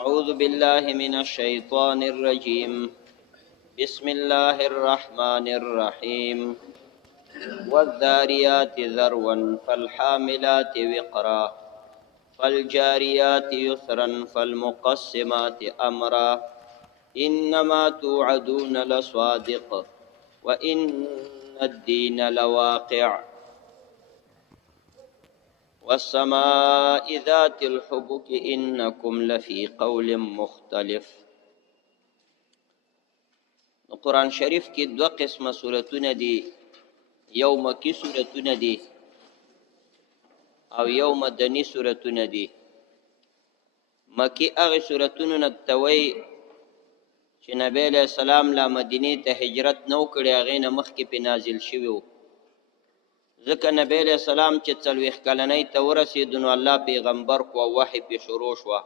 أعوذ بالله من الشيطان الرجيم بسم الله الرحمن الرحيم والذاريات ذروا فالحاملات وقرا فالجاريات يسرا فالمقسمات أمرا إنما توعدون لصادق وإن الدين لواقع والسماء ذات الحبك إنكم لفي قول مختلف. قرآن شریف کې دو قسمه سورتونه دي، یو مکی سورتونه دي او یو مدنی سورتونه دي. مکی هغه سورتونه نتوي چې نبی علیہ السلام لا مدینه ته هجرت نو کړی، هغه نه مخکې په نازل شوی وو. ځکه نبی علیہ السلام چې 40 کلنۍ ته ورسېد نو الله پیغمبر کو وحی په شروع شو.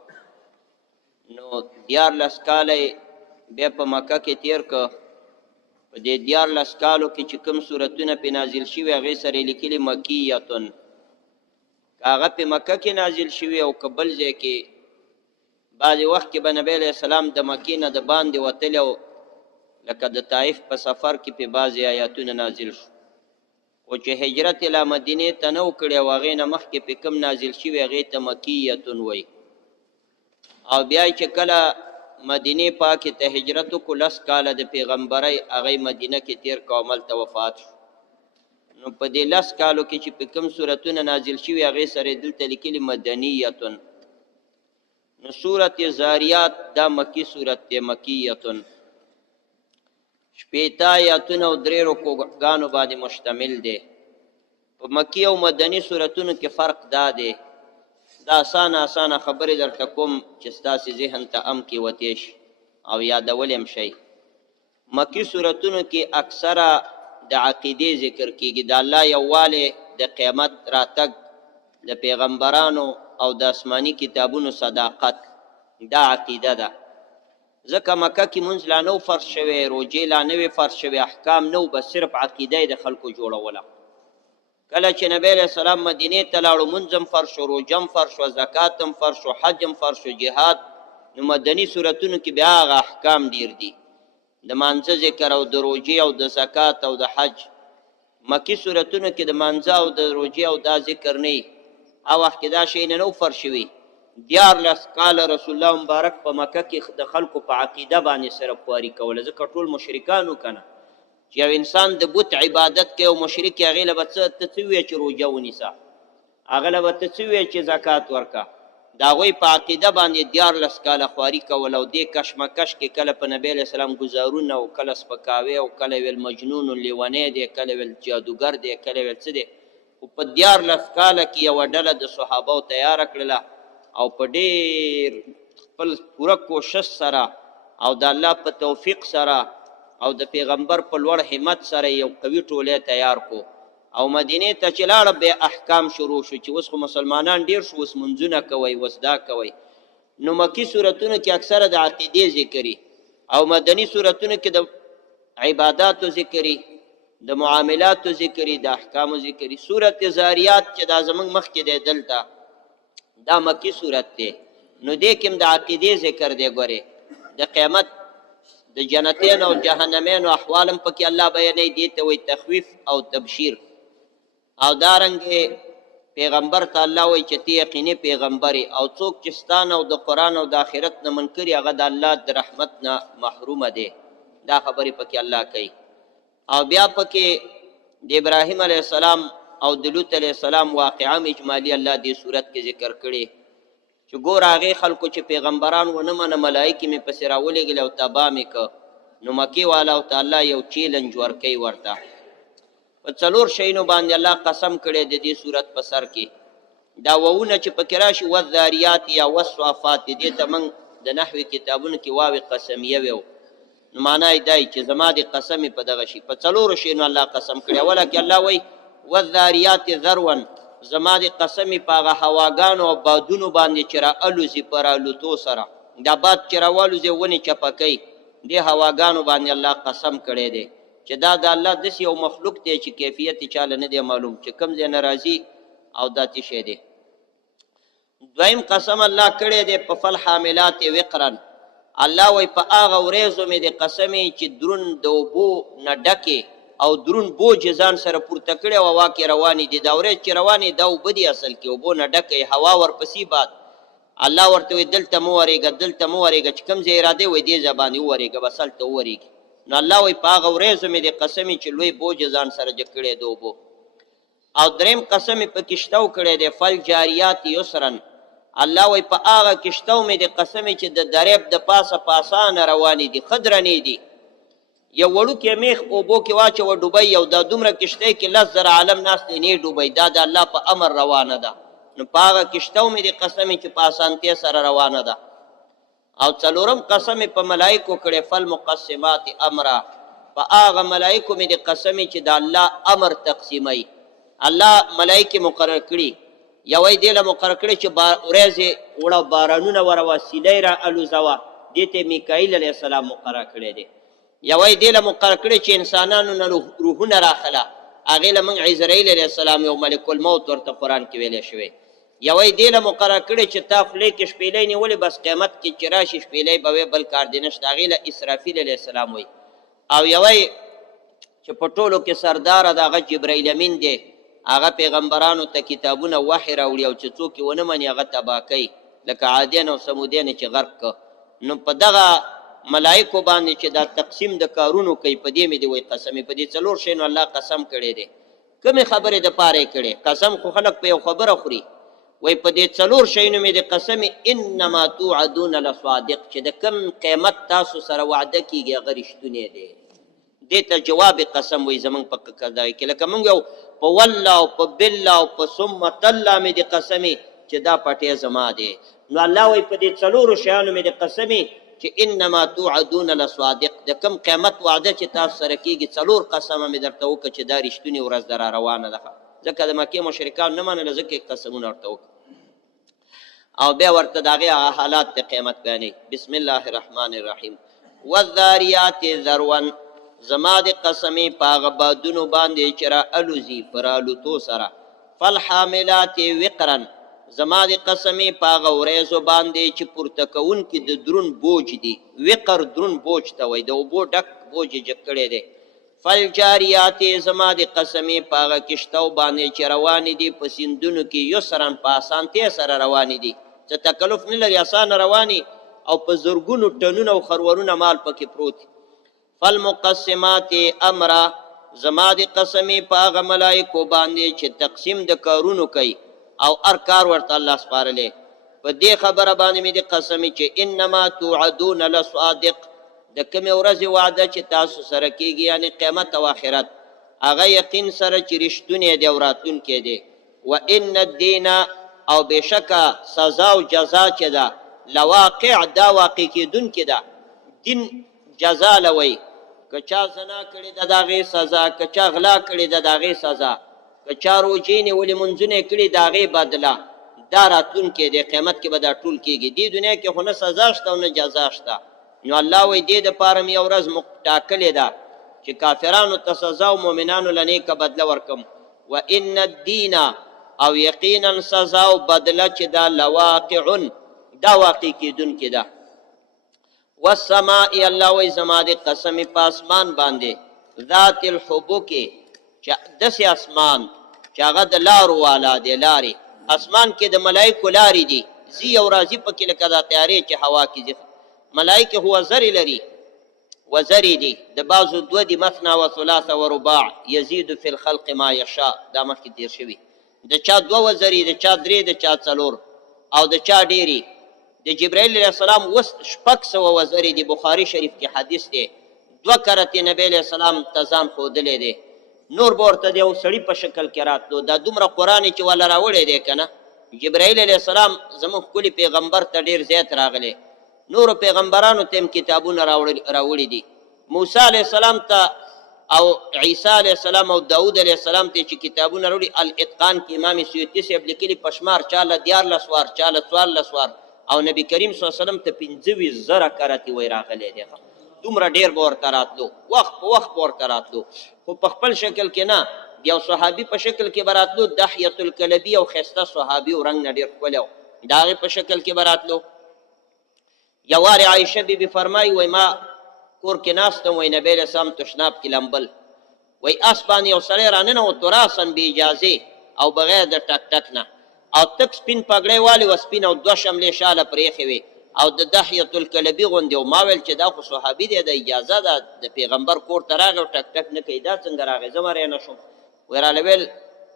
نو 14 کاله بیا په مکه کې تیر ک. په دې 14 کالو کې چې کوم سورتونه په نازل شوی هغه سره لیکلي مکیتون، هغه په مکه کې نازل شوی او قبل ځای کې بعض وخت کې نبی علیہ السلام د مکې نه د باندې وتلو، لکه د طائف په سفر کې په بعض آیاتونه نازل شو. او چې هجرت اله مدینه ته نو کړی او هغه نه مخکې په کوم نازل شوی هغه ته مکیتون وای. او بیا چې کله مدینه پاکه ته هجرت کو 10 کال د پیغمبري هغه مدینه کې تیر کومل ته وفات شو. نو په دې 10 کالو کې چې په کوم سورتونه نازل شوی هغه سره دلته لیکلي مدنیتون. نو سورۃ الذاریات دا مکی سورۃ ته مکیتون، شپیتا آیاتونه او درې رکوګانو باندې مشتمل دی. په مکی او مدنی سورتونو کې فرق دا دی، دا آسانه خبرې درته کوم چې ستاسو ذهن ته ام کې وتیش او یادولم شي. مکی سورتونو کې اکثره د عقیده ذکر کیږي، د الله یوواله، د قیامت راتګ، د پیغمبرانو او د آسمانی کتابونو صداقت، دا عقیده ده. ځکه مکه کې مونږ لا نو فرض شوی، روجې لا نوې فرض شوی، احکام نو، بس صرف عقیده د خلکو جوړوله. کله چې نبی علیہ السلام مدینه ته لاړو منځم فرض شو، روجم فرض شو، زکاتم فرض شو، حجم فرض شو، جهاد. نو مدنی سورتونو کې بیا هغه احکام ډیر دي، د مانځه ذکر او د روجې او د زکات او د حج. مکی سورتونو کې د مانځه او د روجې او دا ذکر نه، او وخت دا شی نه نو فرض شوی. 14 کال رسول الله مبارک په مکه کې د خلکو په عقیده باندې سره خواري کوله، ځکه ټول مشرکانو کنه چې یو انسان د بت عبادت کوي او مشرک هغه له بت تسوی چې روجه ونیسا، هغه له بت تسوی چې زکات ورکا، دا غوي په عقیده باندې 14 کال خواري کوله. او د کشمکش کې کله په نبی علیہ السلام گزارونه او کله سپکاوي او کله ویل مجنون لیونه دی، کله ویل جادوګر دی، کله ویل څه دی. او په 14 کال کې یو ډله د صحابه تیار کړله او په ډېر خپل پوره کوشش سره او د الله په توفیق سره او د پیغمبر په لوړ همت سره یو قوي ټوله تیار کو. او مدینه ته چې لاړ به احکام شروع شو چې اوس خو مسلمانان ډیر شو، اوس منځونه کوي، وسدا کوي. نو مکی سورتونو کې اکثره د عقیده ذکرې او مدنی سورتونو کې د عبادتو ذکرې، د معاملاتو ذکرې، د احکامو ذکرې. سورۃ الذاریات چې دا زمنګ مخ کې دی دلته دا مکی صورت دی. نو دې کې د عقیده ذکر دی. ګوره د قیامت د جنتین او جهنمین او احوالم پکې الله بیانې، دي ته وي تخویف او تبشیر. او دارنګ پیغمبر ته الله وایي چې ته یقیني پیغمبري، او څوک چې ستانه او د قران او د آخرت نه منکري هغه د الله د رحمت نه محروم دي. دا خبرې پکې الله کوي. او بیا پکې د ابراهیم علیه السلام او د لوط علیه السلام واقعام اجمالی الله دې صورت کې ذکر کړي چې ګور هغه خلکو چې پیغمبران ونه منه، ملائکه می پسې راولېږل او تباه مې که. نو مکی والا او تعالی یو چیلنج ورکوي ورته په 4 شیانو باندې الله قسم کړي د دې صورت په سر کې. دا وونه چې پکې راشي والذاریات یا والصافات، دې ته موږ د نحوی کتابونو کې واو قسمیه ویو. نو معنی دی چې زما د قسم په دغه شي په 4 شیانو الله قسم کړي. اوله کې الله وایي والذاریات ذروا، زما د قسم په هغه هواګانو او بادونو باندې چې را الوزي پر الوتو سره، دا باد چې راوالوزي ونې چپکي، دې هواګانو باندې الله قسم کړی دی چې دا د الله داسې یو مخلوق دی چې کیفیت چاله نه دی معلوم، چې کوم ځای نه راځي او دا څه شی دی. دویم قسم الله کړی دی په فالحاملات وقرا. الله وای په هغه ورځو مې د قسمې چې درون د اوبو نه ډکې او درون بوج ځان سره پورته کړی او هوا کې روانې دي. دا ورځ چې روانې دا اوبه دي اصل کې اوبو نه ډکې هوا ورپسې باد. الله ورته وایي دلته مه ورېږه دلته مه ورېږه چې کوم ځای اراده وایي دې ځای باندې وورېږه بس هلته وورېږي. نو الله وایي په هغه ورځو مې د قسمې چې لوی بوج ځان سره جګ کړی د اوبو. او دریم قسم په کشتو کړی دی فالجاریات یسرا. الله وایي په هغه کشتو مې د قسمې چې د دریاب د پاسه په اسانه روانې دي ښه درنې دي. یو وړوکی میخ اوبو کې واچوه ډوبۍ او دا دومره کشتۍ کې 10,000 عالم ناست دی نه ډوبۍ. دا د الله په امر روانه ده. نو په هغه کشتو مې د قسمې چې په اسانتیا سره روانه ده. او څلورم قسم په ملائکو کړی فالمقسمات امرا. په هغه ملائکو مې د قسمې چې د الله امر تقسیموي. الله ملائکې مقرر کړي. یوی دې له مقرر کړي چې ورځې وړه بارانونه وروه سیلۍ را الوزوه دې ته میکایل علیه السلام مقرر کړی دی. یوی دې له مقرر کړي چې انسانانو نه روحونه راخله هغې له موږ عزراییل علیه السلام یو ملک الموت ورته قرآن کې ویلی شوی. یوی دې له مقرر کړي چې تا خولې کې شپېلۍ نیولې بس قیامت کې چې راشي شپېلۍ به وی بل کار دې نشته هغې له اسرافیل علیه السلام وی. او یوی چې په ټولو کې سرداره د هغه جبرائیل امین دی. هغه پیغمبرانو ته کتابونه وحی راوړي او چې څوک یې ونه مني هغه تباه کوي لکه عادیان او سمودیان چې غرق که. نو په دغه ملائکو باندې چې دا تقسیم د کارونو کوي په دې مې دی وایي قسمې په دې څلور شیانو الله قسم کړی دی. کومې خبرې دپاره یې کړې؟ قسم خو خلک په یو خبره خوري. وایي په دې څلور شیانو مې د قسمې انما توعدون لصادق چې د کم قیمت تاسو سره وعده کېږي هغه رښتونی دی. دې ته جواب قسم وایي زموږ په قضا کې. لکه موږ یو په والله او په بالله او په ثم تالله مې د قسمې چې دا پټی زما دی. نو الله وایي په دې څلورو شیانو مې د قسمې چې انما توعدون لصادق د کم قیمت وعده چې تاسو سره کېږي څلور قسمه مې درته وکړه چې دا رښتونې ورځ در روانه ده. ځکه د مکې مشرکان نه منله ځکه یې قسمونه ورته وکړه. او بیا ورته د هغې هغه حالات د قیامت بیانوي. بسم الله الرحمن الرحیم. والذاريات ذروا. زما د قسمې په هغه بادونو باندې چې را الوزي په رالوتو سره. فالحاملات وقرا. زما د قسمې په هغه ورځو باندې چې پورته کوونکي د درون بوج دي. وقر درون بوج ته وایي د اوبو ډک بوج یې جګ کړی دی. فالجاریات. زما د قسمې په هغه کشتو باندې چې روانې دي په سیندونو کې یسرا په اسانتیا سره روانې دي څه تکلف نه لري اسانه روانې او په زرګونو ټنونه او خرورونه مال پکې پروت. فالمقسمات امرا. زما د قسمې په هغه ملائکو باندې چې تقسیم د کارونو کوي او هر کار ورته الله سپارلی. په دې خبره باندې مې د قسمې چې انما توعدون لصادق د کومې ورځې وعده چې تاسو سره کېږي یعنې قیامت او آخرت هغه یقین سره چې رښتونی دی او راتلونکی دی. و ان الدین او بېشکه سزا او جزا چې ده لواقع دا واقع کېدونکې ده. دین جزا لوی که چا زنا کړې ده د هغې سزا که چا غلا کړې ده د هغې سزا که چا روجې نیولې منځونه کړي د هغې بدله دا راتلونکی دی. قیامت کې به دا ټول کېږي. دې دنیا کې خو نه سزا شته او نه جزا شته. نو الله وایي دې دپاره مې یو ورځ ټاکلې ده چې کافرانو ته سزا او مؤمنانو له نیکه بدله ورکم. و ان الدین او یقینا سزا او بدله چې دا لواقع دا واقع کېدونکې ده. والسماء. الله وایي زما د قسمې په اسمان باندې ذات الحبک چې داسې اسمان چې هغه د لارو والا دی. لارې اسمان کې د ملایکو لارې دي ځي او راځي پکې لکه دا تیارې چې هوا کې ځي. ملائکه هو زری لري وزری دي د بعضو دوه دي مثنا و ثلاثه و رباع یزید فی الخلق ما یشاء. دا مخکې تیر شوي. د چا دوه وزري د چا درې د چا څلور او د چا ډېرې. د جبرائیل علیه السلام 600 وزري دي. بخاري شریف کې حدیث دی. 2 کرتې نبی علیه السلام ته ځان ښودلی دی. نور به ورته د یو سړي په شکل کې راتلو. دا دومره قرآن چې والا راوړی دی که نه. جبرائیل علیه السلام زموږ ښکلي پیغمبر ته ډېر زیات راغلی. نورو پیغمبرانو ته هم کتابونه راوړي دي. موسی علیه السلام ته او عیسی علیه السلام او داود علیه السلام ته چې کتابونه راوړي الاتقان کې امام سیوطي صاحب لیکلي په شمار چا له 14 وار چا له 14 وار او نبی کریم صلی الله علیه وسلم ته 25,000 کرتې وی راغلی دی. دومره ډېر به ورته راتلو وخت په وخت به ورته راتلو خو په خپل شکل کې نه د یو صحابي په شکل کې به راتلو. دحیة الکلبي او ښایسته صحابي او رنګ نه ډېر ښکلی و. د هغې په شکل کې به راتلو. یو وارې عایشه بیبي فرمایي وایي ما کور کې ناست وم، وایي نبی علیه السلام تشناب کې لمبل، وایي اس باندې یو سړی راننوت راسن بې اجازې او بغیر د ټک ټک نه، او تک سپین پګړی والې وه سپین، او دوه شملې شاله پرېښې وې او د دحیة الکلبي غوندې و. ما ویل چې دا خو صحابي دی، د اجازه ده، د پیغمبر کور ته راغی او ټک ټک نه کوي، دا څنګه راغی؟ زه مری نه شوم. وایي راله ویل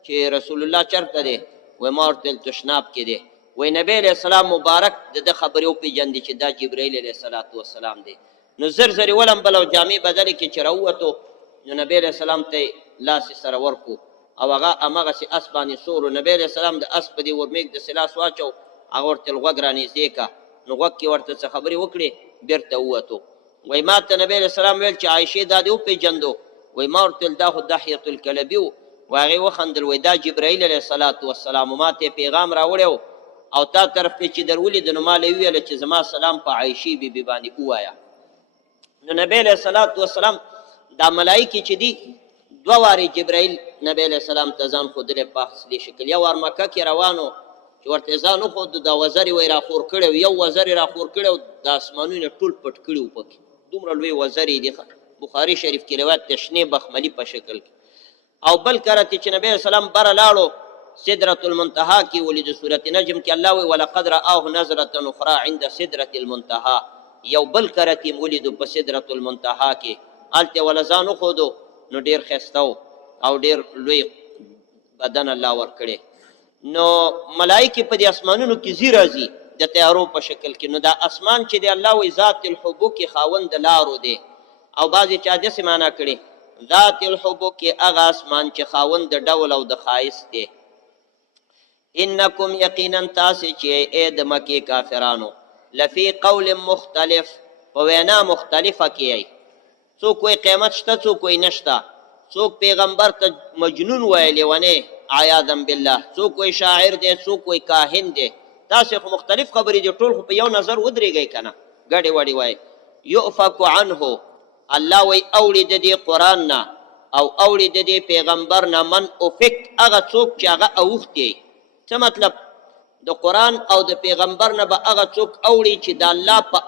چې رسول الله چېرته دی؟ وایي ما ورته ویل تشناب کې دی. وایي نبی علیه السلام مبارک د ده خبرې وپېژندې چې دا جبرائیل علیه السلام دی. نو زر زر یې ولمبل او جامې بدلې کړې چې راووتو، نو نبی علیه السلام ته یې لاس سره ورکو او هغه هماغسې اس باندې سور و. نبی علیه السلام د اس په دې ورمېږ داسې لاس واچو، هغه ورته غوږ رانږدې که، نو غوږ کې ورته څه خبرې وکړې، بېرته ووتو. وایي ما ته نبی علیه السلام ویل چې عایشې دا دې وپېژندو؟ وایي ما ورته ویل دا خو دحیة الکلبي و. هغې وخندل، وایي دا جبرائیل علیه السلام و، ما ته یې پیغام راوړی و او تا طرف ته چې در ولید نو ما له یې وویله چې زما سلام په عایشې بیبي باندې ووایه. نو نبی علیه السلام دا ملایکې چې دي دوه وارې جبرائیل نبی علیه السلام ته ځان ښودلی په اصلي شکل. یو وار مکه کې روانو چې ورته ځان وښودو، دا وزر یې وایي راخور کړی و، یو وزر یې راخور کړی و، د اسمانونه ټول پټ کړي و پکې، دومره لوی وزر یې دی. بخاري شریف کې روایت دی، شنې بخملي په شکل کې. او بل کرته چې نبی علیه السلام بره لاړو سدرة المنتهى کې ولید سورة نجم کې الله وایي ولقد رآه نظرة اخرى عند سدرة المنتهى. یو بل کرته ولیدو په سدرة المنتهى کې، هلته وله ځان وښودو، نو ډېر ښایسته او ډېر لوی بدن الله ورکړی. نو ملایکې په دې اسمانونو کې ځي راځي د تیارو په شکل کې. نو دا اسمان چې دی الله وایي ذات الحبو کې خاوند لارو دی، او بعضې چا داسې معنا کړي ذات الحبو کې هغه اسمان چې خاوند د ډول او د ښایست دی. انکم یقینا تاسې چې ای د مکې کافرانو لفی قول مختلف، په وینا مختلفه کې یئ. څوک وایي قیامت شته، څوک وایي نشته، څوک پیغمبر ته مجنون وایي لیونی عیاذا بالله، څوک وایي شاعر دی، څوک وایي کاهن دی. تاسې خو مختلف خبرې دي، ټول خو په یو نظر ودرېږئ که نه، ګډې وډې وایي. یؤفک عنه، الله وایي اوړي د دې قرآن نه او اوړي د دې پیغمبر نه من افک، هغه څوک چې هغه اوښتي. څه مطلب؟ د قرآن او د پیغمبر نه به هغه څوک اوړي چې د الله په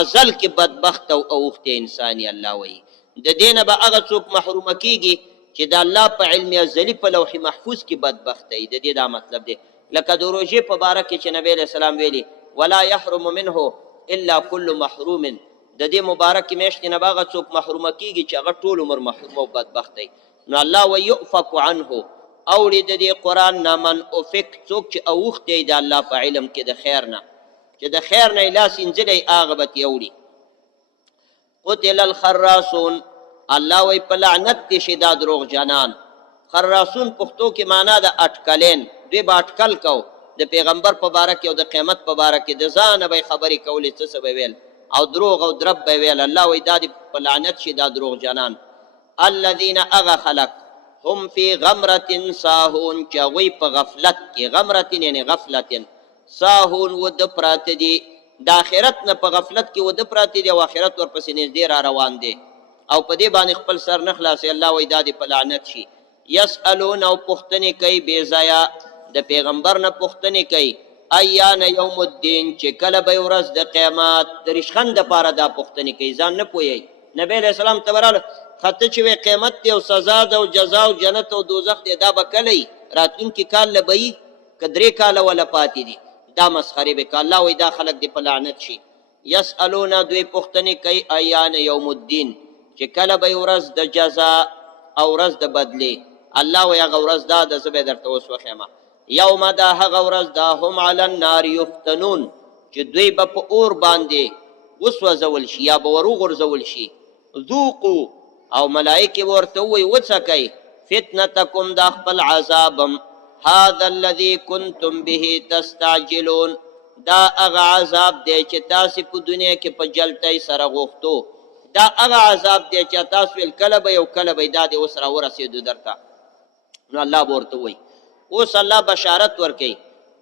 ازل کې بدبخت او اوښتي انساني. الله وایي د دې نه به هغه څوک محرومه کېږي چې د الله په علم ازلي په لوح محفوظ کې بدبخت دی. د دې دا مطلب دی. لکه د روژې په باره کې چې نبی علیه السلام ویلي ولا یحرم منه الا کل محروم، د دې مبارکې میاشتې نه به هغه څوک محرومه کېږي چې هغه ټول عمر محروم او بدبخت دی. نو الله وایي یؤفک عنه، اوړي د دې قرآن نه من افک، څوک چې اوښتی د الله په علم کې د خیر نه، چې د خیر نه یې لاس انځلی هغه به ترې اوړي. قتل الخراسون، الله وایي په لعنت دې شي دا دروغجنان. خراسون پښتو کې معنا د اټکلین، دوی به اټکل کو د پیغمبر په باره کې او د قیامت په باره کې، د ځانه به یې خبرې کولې، څه به ویل او دروغ او درب به ویل. الله وایي دا دې په لعنت شي دا دروغجنان. الذین هغه خلق هم فی غمرة ساهون، چې هغوی په غفلت کې، غمرة یعنې غفلت، ساهون وده پراته دي، د آخرت نه په غفلت کې وده پراته دي او آخرت ورپسې نږدې را روان دی او په دې باندې خپل سر نه خلاصوي. الله وایي دا دې په لعنت شي. یسألون، او پوښتنې کوي بې ځایه د پیغمبر نه پوښتنې کوي ایان یوم الدین، چې کله به ورځ د قیامت. د ریشخند دپاره دا پوښتنې کوي، ځان نه پوهیږي. نبی علیه السلام ته به راغله خطه چې وی قیامت دی او سزا ده او جزا او جنت او دوزخ دی، دا به کله وي؟ راتلونکي کال له به وي که 3 کاله وله پاتې دي؟ دا مسخرې به که. الله وایي دا خلک دې په لعنت شي. یسألون، دوی پوښتنې کوي ایان یوم الدین، چې کله به ورځ د جزا او ورځ د بدلې. الله وایي هغه ورځ دا ده، زه به یې درته اوس وښیمه. یوم دا هغه ورځ دا هم علی النار یفتنون، چې دوی به په اور باندې وسوځول شي یا به ور وغورځول شي. ذوقوا، او ملائکې ورته ووایي وڅکئ فتنتکم، دا خپل عذابم، هذا الذي کنتم به تستعجلون، دا هغه عذاب دی چې تاسې په دنیا کې په جلتۍ سره غوښتو. دا هغه عذاب دی چې تاسو ویل کله به یو کله به دا دې اوس راورسېدو درته. نو الله به ورته وایي اوس الله بشارت ورکوي.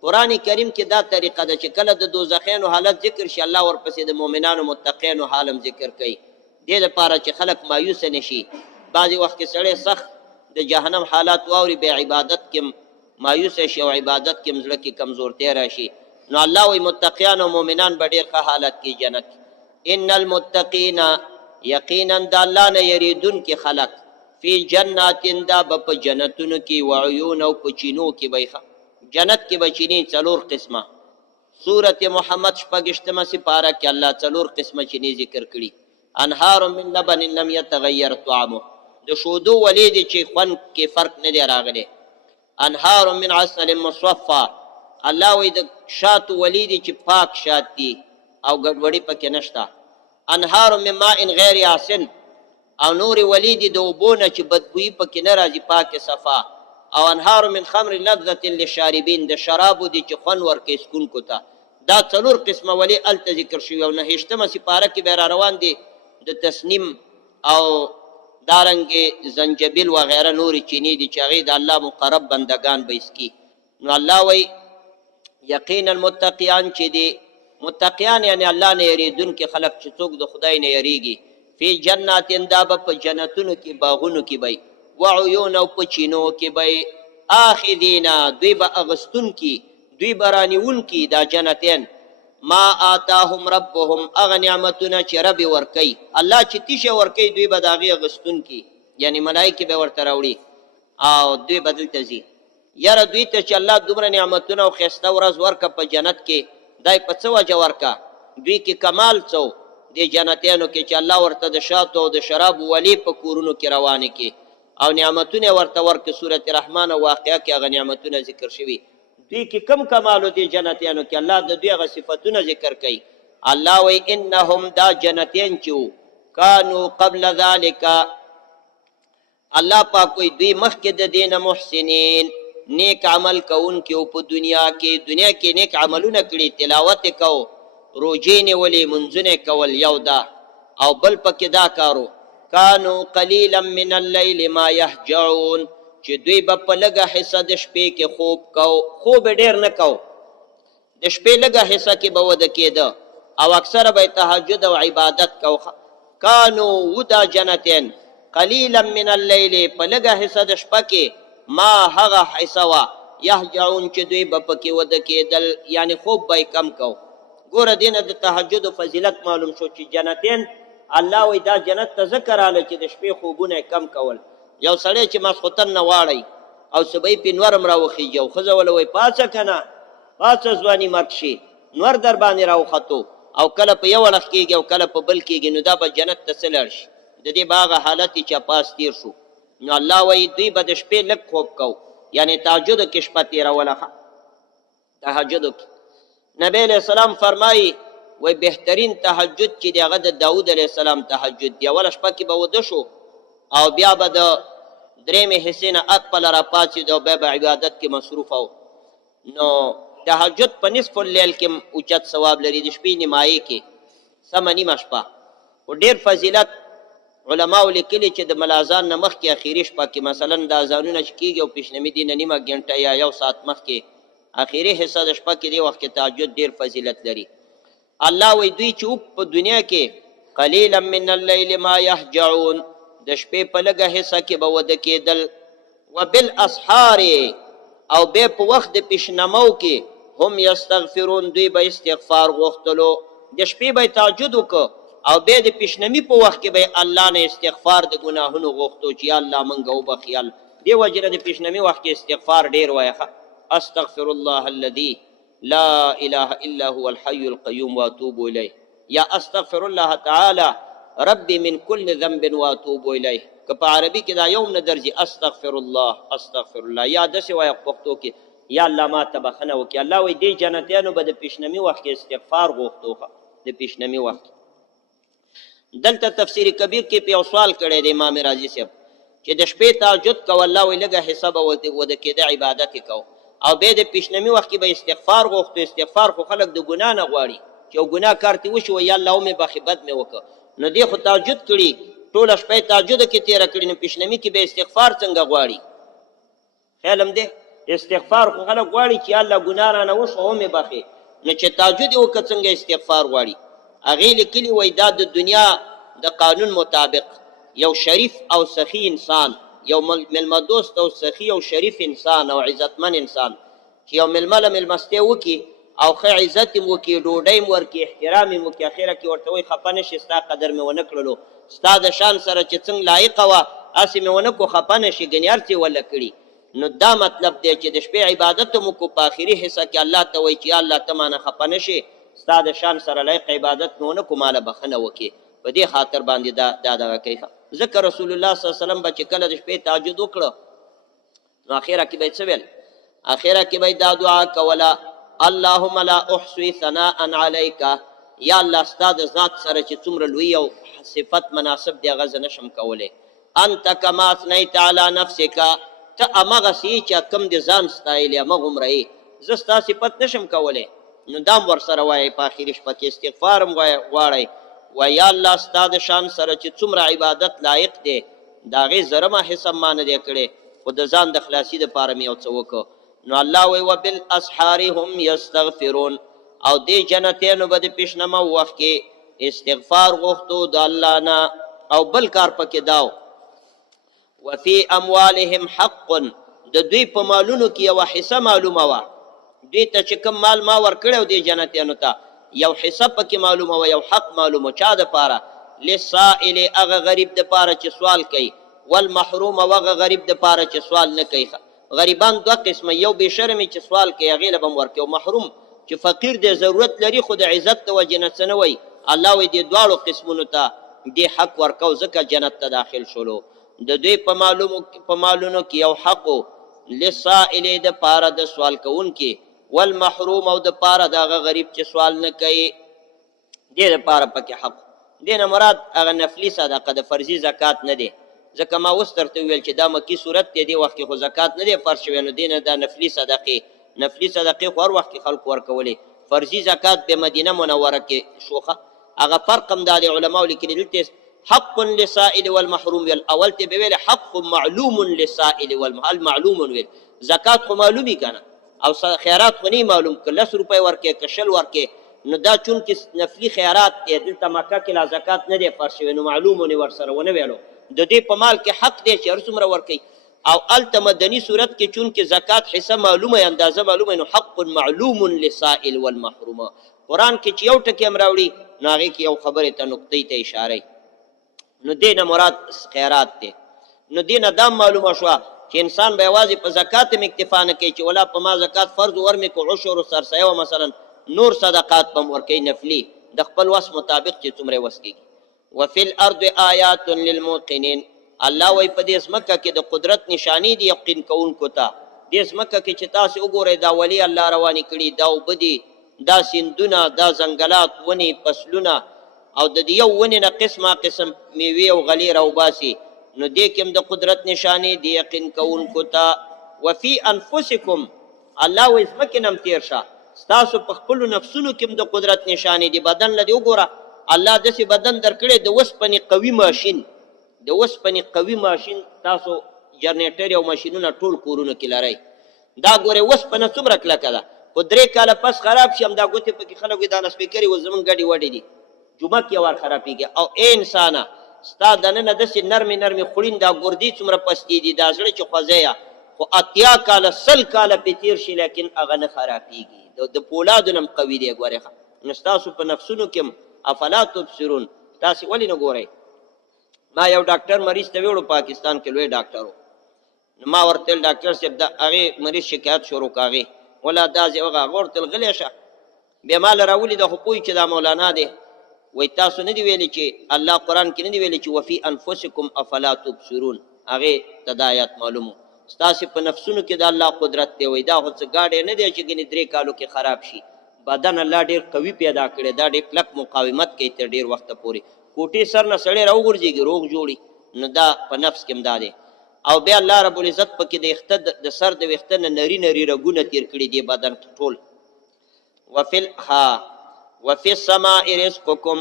قرآن کریم کې دا طریقه ده چې کله د دوزخیانو حالت ذکر شي، الله ورپسې د مؤمنانو متقینو حالم ذکر کوي، دې لپاره چې خلک مایوسه نشي. بعضې وخت کې سړی سخت د جهنم حالات واوري، بې عبادت کې مایوس شي او عبادت کې مزړه کې کمزورتیا راشي. نو الله وی متقیان او مؤمنان به ډېر ښه حالت کې جنت. ان المتقین یقینا د الله نه یریدونکي خلق فی جنات دا په جنتونو کې وعیون او په چینو کې به جنت کې به چینې 4 قسمه. سورة محمد 6 سپاره کې الله 4 قسمه چینې ذکر کړي. انهار من لبن لم يتغیر طعمه د شودو ولید چې خوند کې فرق نه دی راغلی. انهار من عسل مصفى الله وی د شات ولید چې پاک شات دي او ګډوډي پکې نشته. انهار من ماء غیر آسن او نور ولید د وبونه چې بدبوئی پکې نه راځي پاک صفا. او انهار من خمر لذة للشاربین د شرابو دي چې خوند ورکې سکون کو ته. دا 4 قسمه ولی الت ذکر شوی او 9 سپاره کې به روان دي د تسنیم او دارنګ زنجبیل و غیره نور چینی دي چې هغه د الله مقرب بندگان به اسکی. نو الله وی یقینا المتقیان چې دي متقیان یعنی الله نه یریدونکي خلق چې څوک د خدای نه یریږي فی جنات دا په جنتونو کې باغونو کې وي وعیون او په چینو کې وي آخذینا دوی به اغستون کې دوی برانیون کې دا جنتین ما آتاهم ربهم اغه نعمتونه چې رب ورکي الله چې تیشه ورکي دوی به داغي اغستون کې یعنی ملائکه به ورته راوړي او دوی بدل تزي یاره دوی ته چې الله دومره نعمتونه او خسته ورځ ورکه په جنت کې دای په څه وجه ورکه دوی کې کمال څو د جنتیانو کې چې الله ورته د شاتو او د شراب ولی په کورونو کې روانه کې او نعمتونه ورته ورکه سورۃ الرحمن واقعا کې هغه نعمتونه ذکر شوي. دوی کې کم کمالو دي جنتیانو کې الله د دوی هغه صفاتونه ذکر کوي. الله وی انهم دا جنتین چې کانوا قبل ذلك الله پاک وی دوی مخکې د دینه محسنین نیک عمل کون کې په دنیا کې نیک عملونه کړي تلاوت کو روجین ولی منځونه کول یو دا او بل پکې دا کارو کانو قلیلا من الليل ما يهجعون چې دوی په لګه حصہ د شپې کې خوب ډیر نه کو د شپې لګه حصہ کې به ود کېده او اکثر به تهجد او عبادت کو. کانو ودا جنتین قلیلا من الليل په لګه حصہ د شپه کې ما هغه حصہ وا يهجعون چې دوی په کې ود کېدل یعنی خوب به کم کو. ګوره دینه د تهجد او فضیلت معلوم شو چې جنتین الله وی دا جنت ته ذکر اله چې د شپې خوبونه کم کول. یو سړی چې مسخوتن نه واړی او صبحی په نورم راوخیږي او خزه ول وی پاسه کنه پاسه ځواني مرشي نور در باندې راوخته او کله په یو لخ کېږي او کله په بل کېږي نو دا به جنت ته سلر شي. د دې باغ حالت چې پاس تیر شو نو الله وی دوی به د شپې لک خوب کو یعنی تهجد کې شپه تیر ولا تهجد. نبی علیہ السلام فرمایي وی بهترین تهجد چې دغه د داوود علیہ السلام تهجد دی. اول شپه کې به ود شو او بیا به د درېمه حصے نه اقبل را پاتې او به عبادت کې مصروف او نو تهجد په نصف الليل کې اوچت ثواب لري د شپې نیمایي کې سمنی مشپه او ډیر فضیلت علماء لیکلي چې د ملازان نه مخ کې اخیری شپه کې مثلا د اذانونه کېږي او پښنمی دین نیمه غنټه یا یو ساعت مخ کې اخیری حصہ د شپه کې دی وخت کې تهجد ډیر فضیلت لري. الله وی دوی چې په دنیا کې قلیلا من الليل ما يهجعون د شپې په لګه حصہ کې به ود کېدل وبالاسحار او به په وخت د پښنمو کې هم یستغفرون دوی به استغفار غوښتلو د شپې به تهجد وکړو او به د پښنمی په وخت کې به الله نه استغفار د ګناهونو غوښتو چې الله مونږ وبخیال. دی وجره د پښنمی وخت کې استغفار ډیر وایخه استغفر الله الذي لا اله الا هو الحي القيوم واتوب اليه یا استغفر الله تعالی ربي من كل ذنب واتوب اليه. که په عربي کې دا یوم نه درځي استغفر الله یا داسې وایي پښتو کې یا الله ما ته بخښنه وکړي. الله وایي دې جنتیانو به د پښنمی وخت کې استغفار غوښتو د پښنمی وخت. دلته تفسیر کبیر کې په سوال کړی دی امام رازی صاحب چې د شپې تهجد کو الله وی لګه حساب ود کېده عبادت کو او به د پښنمی وخت کې به استغفار غوښتو. استغفار خو خلق د ګناه نه غواړي چې ګناه کارتي وشو یا الله مې بخبت مې وکړه نو دی خو تهجد کړي ټول شپه تهجد کې تیر کړي نو پښنمی کې به استغفار څنګه غواړي. خیالم دی استغفار خو خلق غواړي چې الله ګناه نه وشو مې بخي نو چې تهجد وکړه څنګه استغفار غواړي. هغه لیکلي وای دا د دنیا د قانون مطابق یو شریف او سخی انسان یو ملمه دوست او سخی او شریف انسان او عزتمن انسان چې یو ملمه له ملمستې وکړي او ښه عزت یې وکړي، ډوډۍ م ورکړي، احترام یې وکړي، اخره کې ورته وایي خفه نه شي، ستا قدر مې ونه کړلو، ستا د شان سره چې څنګه لایقه وه هسې مې ونه کړو، خفه نه شي، ګنې هر څه یې وله کړي. نو دا مطلب دی چې د شپې عبادت هم وکړو، په آخري حصه کې الله ته وایي چې یا الله ته مانه خفه نه شي، ستا د شان سره لایق عبادت مې ونه کړو، ماله بخښنه وکړي. په دې خاطر باندې دا دغه کوي. ځکه رسول الله صلی الله علیه وسلم به چې کله د شپې تهجد وکړه نو اخره کې به یې څه ویل؟ اخره کې به یې دا دعا کوله: اللهم لا احصي ثناء عليك، یا الله ستا د ذات سره چې څومره لوی او صفت مناسب دی هغه زه نشم کولی. انت کما اثنیت علی نفسک، ته همغسې چې کوم د ځان ستایلې همغومره یې، زه ستا صفت نشم کولی. نو دا هم ورسره وایئ په آخري شپه کې، استغفار هم غواړئ، و یا الله ستا د شان سره چې څومره عبادت لایق دی د هغې زره ما حساب ما نه دی کړی، خو د ځان د خلاصي دپاره مې یو څه وکړو. نو الله وایي وبالاسحار هم یستغفرون، او دې جنتیانو به د پیشنمه وخت کې استغفار غوښتو د الله نه. او بل کار پکې داو وفي اموالهم حق، د دوی په مالونو کې یوه حصه معلومه وه، دوی ته چې کوم مال ما ورکړی و دې جنتیانو ته یو حصه پکې معلومه وه، یو حق معلومه. چا دپاره؟ للسائل، هغه غریب دپاره چې سوال کوي، والمحروم، او هغه غریب دپاره چې سوال نه کوي. غریبان دوه قسمه، یو بې شرمې چې سوال کوي هغې له به م ورکوي، او محروم چې فقیر دی ضرورت لري خو د عزت د وجې نه څه نه وایي. الله وایي دې دواړو قسمونو ته دې حق ورکو، ځکه جنت ته داخل شولو. د دوی په مالونو کې یو حق و، للسائل دپاره د سوال کوونکي، والمحروم، او دپاره د هغه غریب چې سوال نه کوي، دې دپاره پکې حق. دې نه مراد هغه نفلي صدقه د فرضي زکات نه دی، ځکه ما اوس درته وویل چې دا مکي صورت دی، دې وخت کې خو زکات نه دی فرض شوی، نو دې نه دا نفلي صدقې خو هر وخت کې خلکو ورکولې، فرضي زکات به مدینه منوره کې شوخه. هغه فرق هم دا دی، علماو لیکلي دلته حق للسائل والمحروم ویل، اول ته به ویل حق معلوم للسائل والمحروم، معلوم ویل زکات خو معلومي کنه، او خیرات خو نه معلوم، که 10 روپۍ ورکې که 20 ورکې، نو دا چونکې نفلي خیرات دی، دلته مکه کې لا زکات نه دی فرض شوی، نو معلومونه ورسره ونه ویلو. د دې په مال کې حق دی چې هر څومره ورکوي، او هلته مدني صورت کې چونکې زکات حصه معلومه اندازه معلومه، نو حق معلوم للسائل والمحروم. قرآن کې چې یو ټکي هم راوړي نو هغې کې یو خبرې ته نقطې ته اشاره، نو دې نه مراد خیرات دی. نو دې نه دا معلومه شوه چې انسان به یوازې په زکات هم اکتفا نه کوي چې ولا په ما زکات فرض ورمې کو عشر سرسایه و، مثلا نور صدقات به هم ورکوي نفلي د خپل وس مطابق چې څومره وس کېږي. وفي الارض آیات للموقنین، الله وایي په دې ځمکه کې د قدرت نشانې دي یقین کوونکو ته. دې ځمکه کې چې تاسې وګورئ دا ولي الله روانې کړي، دا اوبه دي، دا سیندونه، دا ځنګلات، ونې، فصلونه، او د دې یو ونې نه قسمه قسم میوې او غلې راوباسي، نو دې کې هم د قدرت نشانې دي یقین کوونکو ته. وفي انفسکم، الله وایي ځمکې نه هم تېر شه، ستاسو په خپلو نفسونو کې هم د قدرت نشانې دي. بدن له دې وګوره، الله داسې بدن درکړی د اوسپنې قوي ماشین، د اوسپنې قوي ماشین، تاسو جنریټر او ماشینونه ټول کورونو کې لرئ، دا ګورئ اوسپنه څومره کلکه ده، خو 3 کاله پس خراب شي همدا ګوتې پکې خلک وایي دا نسپیکرې و زمونږ ګډې وډې دي، جمعه کې وار خرابېږي. او ای انسانه ستا دننه داسې نرمې نرمې خوړین دا ګردې څومره پستې دي، دا زړه چې خوځی خو 80 کاله 100 کاله پې تېر شي لیکن هغه نه خرابېږي، د پولادو نه هم قوي دی. ګورئ نو ستاسو په نفسونو کې هم افلا تبصرون، تاسې ولې نه ګورئ؟ ما یو ډاکټر مریض ته ویوړو، پاکستان کې لوی ډاکټر و، نو ما ورته ویل ډاکټر صاحب د هغې مریض شکایت شروع که هغې ولا دا ځای هغه ورته ویل غلی شه، بیا ما له راولیده خو پوه چې دا مولانا دی، وایي تاسو نه دي ویلي چې الله قرآن کې نه دي ویلي چې وفي انفسکم افلا تبصرون، هغې ته دا آیات معلوم ستاسې په نفسونو کې د الله قدرت دی. وایي دا خو څه ګاډی نه دی چې ګنې 3 کالو کې خراب شي، بدن الله ډېر قوي پیدا کړی، دا ډېر کلک مقاومت کوي تر ډېر وخته پورې، کوټې سر نه سړی راوغورځېږي روغ جوړي، نو دا په نفس کې هم دا دی. او بیا الله رب العزت پکې د اخته د سر د ویښته نه نري نري رګونه تېر کړي دي بدن کې ټول. وفي السماء رزقکم،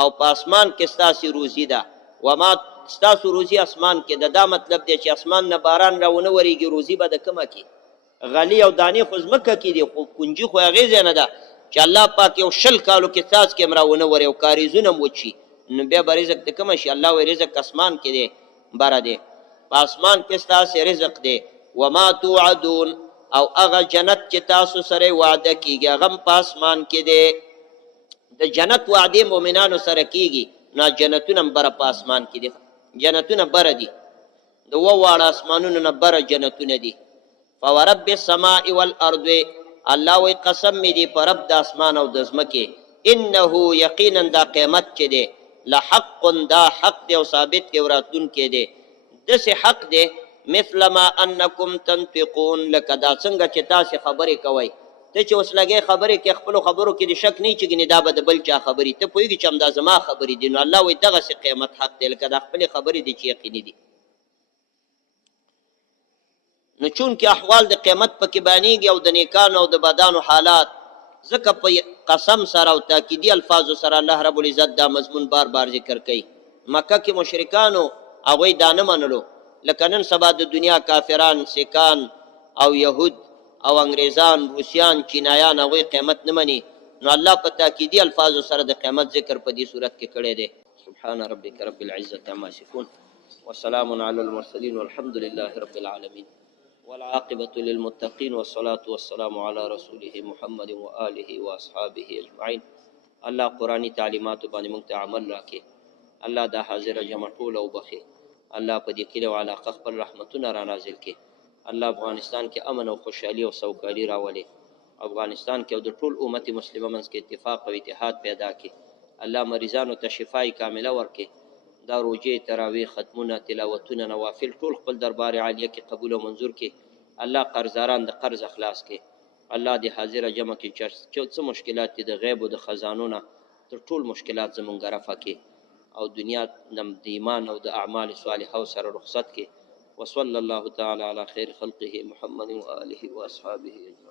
او په اسمان کې ستاسې روزي ده، وما ستاسو روزي اسمان کې ده. دا مطلب دی چې اسمان نه باران راونه ورېږي، روزي به د کومه کې؟ غلي او دانې خو ځمکه کې دي، خو کنجي خو هغې ځای نه ده چې الله پاک یو 20 کالو کې څاڅ کې هم راونه ورې او کاریزونه هم وچي، نو بیا به رزق د کومه شي؟ الله وایي رزق اسمان کې دی، بره دی. په اسمان کې ستاسې رزق دی وما توعدون او هغه جنت چې تاسو سره وعده کیږي هغه په اسمان کې دی د جنت وعدې مؤمنانو سره کیږي نو جنتونه هم بره په اسمان کې دي جنتونه بره دي د واړه اسمانونو نه بره جنتونه دي فورب السماء والارض الله وی قسم می دی پر رب د اسمان او د ځمکې انه یقینا دا قیامت چې دی لحق دا حق دی او ثابت دی او راتلونکی دی داسې حق دی مثل ما انکم تنطقون لکه دا څنګه چې تاسې خبرې کوئ ته چې اوس لګې خبرې کې خپلو خبرو کې د شک نه چې ګنې دا به د بل چا خبرې ته پوهېږي چې همدا زما خبرې دي نو الله وایي دغسې قیامت حق دی لکه دا خپلې خبرې دي چې یقیني دي نو چونکې احوال د قیامت پکې بیانېږي او د نیکانو او د بدانو حالات ځکه په قسم سره او تاکیدي الفاظو سره الله رب العزت دا مضمون بار بار ذکر کوي مکه کې مشرکانو هغوی دا نه منلو لکه نن سبا د دنیا کافران سیکان او یهود او انګریزان روسیان چینایان هغوی قیامت نه مني نو الله په تاکیدي الفاظو سره د قیامت ذکر په دې صورت کې کړی دی سبحان ربک رب العزة عما یصفون وسلام علی المرسلین والحمد لله رب العالمین والعاقبة للمتقین والصلاة والسلام على رسوله محمد وآله واصحابه اجمعین الله قرآنی تعلیماتو باندې موږ ته عمل راکړي الله دا حاضر جمع ټوله وبخي الله په دې کلي او علاقه خپل رحمتونه را نازل کړي الله افغانستان کې امن او خوشحالي او سوکالي راولي افغانستان کې او د ټول امت مسلمه منځ کې اتفاق او اتحاد پیدا کړي الله مریضانو ته شفای کامله ورکړي دا روجې تراویح ختمونه تلاوتونه نوافل ټول خپل دربار عالیه کې قبول او منظور کړي الله قرضداران د قرض اخلاص کړي الله دې حاضره جمع کې چې څه مشکلات دي د غیب او د خزانو نه تر ټول مشکلات زمونږ رفع کړي او دنیا نم د ایمان او د اعمال صالحه سره رخصت کړي وصلی الله تعالی علی خیر خلقه محمد و آله و اصحابه اجمعین